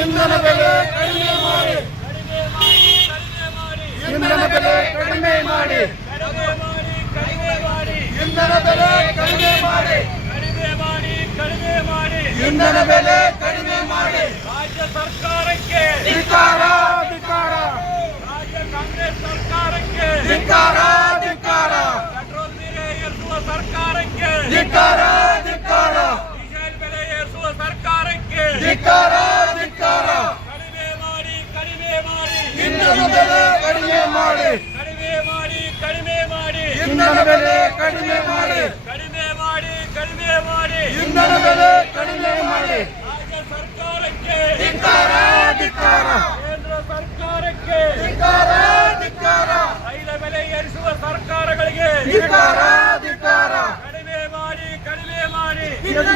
ಇಂಧನ ಬೆಲೆ ಕಡಿಮೆ ಮಾಡಿ, ಇಂಧನ ಬೆಲೆ ಕಡಿಮೆ ಮಾಡಿ, ಇಂಧನ ಬೆಲೆ ಕಡಿಮೆ ಮಾಡಿ, ಇಂಧನ ಬೆಲೆ ಕಡಿಮೆ ಮಾಡಿ. ರಾಜ್ಯ ಸರ್ಕಾರಕ್ಕೆ ಧಿಕ್ಕಾರ ಧಿಕ್ಕಾರ, ರಾಜ್ಯ ಕಾಂಗ್ರೆಸ್ ಸರ್ಕಾರಕ್ಕೆ ಧಿಕ್ಕಾರ ಧಿಕ್ಕಾರ, ಪೆಟ್ರೋಲ್ ಬೆಲೆ ಏರಿಸುವ ಸರ್ಕಾರಕ್ಕೆ ಧಿಕ್ಕಾರ ಧಿಕ್ಕಾರ, ಡೀಸೆಲ್ ಬೆಲೆ ಏರಿಸುವ ಸರ್ಕಾರಕ್ಕೆ ಧಿಕ್ಕಾರ ಧಿಕ್ಕಾರ. ಕಡಿಮೆ ಮಾಡಿ, ಕಡಿಮೆ ಮಾಡಿ, ಇಂಧನ ಬೆಲೆ ಕಡಿಮೆ ಮಾಡಿ, ಕಡಿಮೆ ಮಾಡಿ, ಕಡಿಮೆ ಮಾಡಿ, ಇಂಧನ ಬೆಲೆ ಕಡಿಮೆ ಮಾಡಿ, ಕಡಿಮೆ ಮಾಡಿ, ಕಡಿಮೆ ಮಾಡಿ, ಇಂಧನ ಬೆಲೆ ಕಡಿಮೆ ಮಾಡಿ. ರಾಜ್ಯ ಸರ್ಕಾರಕ್ಕೆ ಧಿಕ್ಕಾರ ಧಿಕ್ಕಾರ, ಕೇಂದ್ರ ಸರ್ಕಾರಕ್ಕೆ ಧಿಕ್ಕಾರ ಧಿಕ್ಕಾರ, ತೈಲ ಬೆಲೆ ಏರಿಸುವ ಸರ್ಕಾರಗಳಿಗೆ ಧಿಕ್ಕಾರ ಧಿಕ್ಕಾರ, ಕಡಿಮೆ ಮಾಡಿ, ಕಡಿಮೆ ಮಾಡಿ, ಇಂಧನ